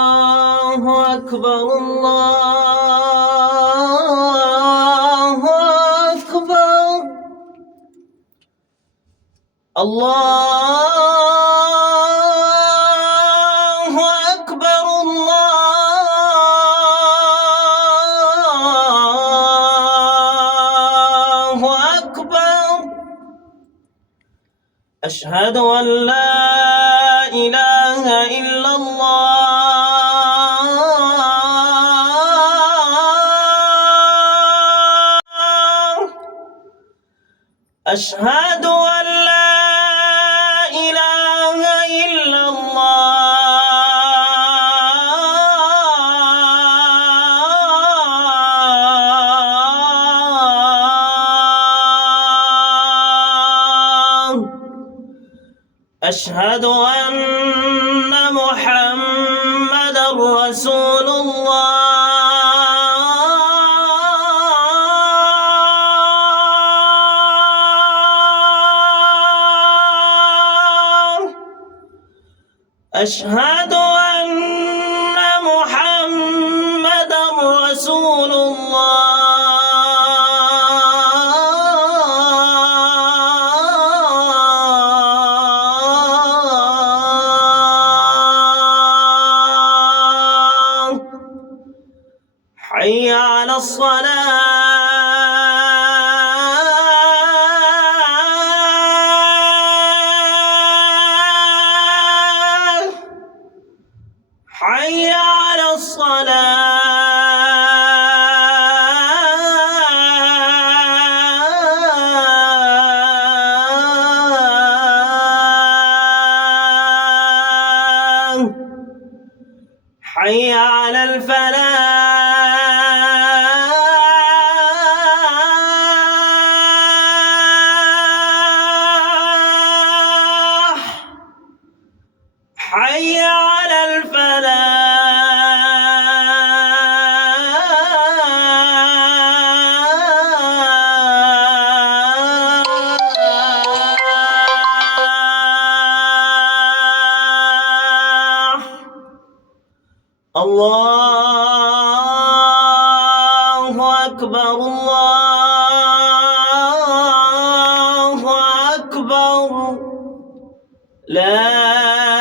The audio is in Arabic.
الله أكبر الله أكبر الله أكبر الله أكبر أشهد أن لا إله إلا الله أشهد أن لا إله إلا الله أشهد أن محمدًا رسول الله أشهد أن محمدًا رسول الله حي على الصلاة حي على الصلاة حي على الفلاح حي على الفلاح الله أكبر الله أكبر لا